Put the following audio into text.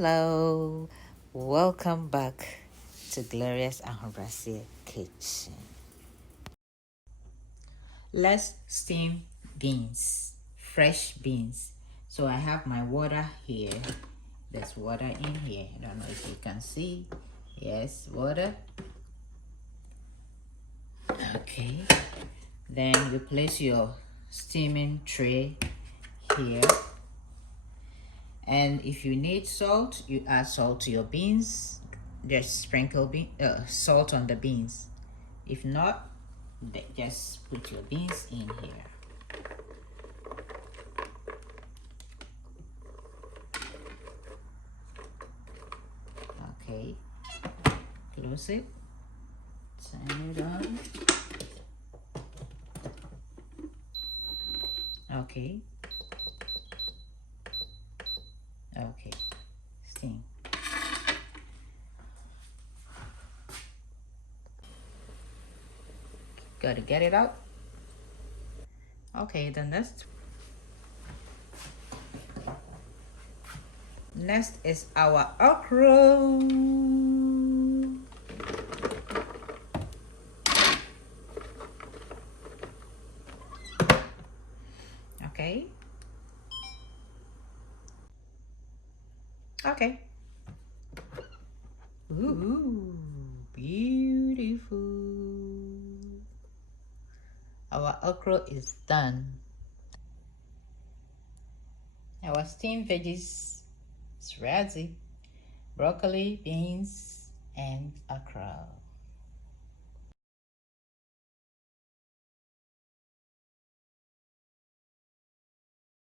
Hello, welcome back to Glorious Ahobrasie Kitchen. Let's steam beans, fresh beans. So I have my water here. There's water in here. I don't know if you can see. Yes, water. Okay. Then you place your steaming tray here. And if you need salt, you add salt to your beans. Just sprinkle salt on the beans. If not, just put your beans in here. Okay, close it, turn it on. Okay, steam. Gotta get it out. Okay, then next is our okra. Okay. Okay. Ooh, beautiful. Our okra is done. Our steamed veggies is ready. Broccoli, beans, and okra.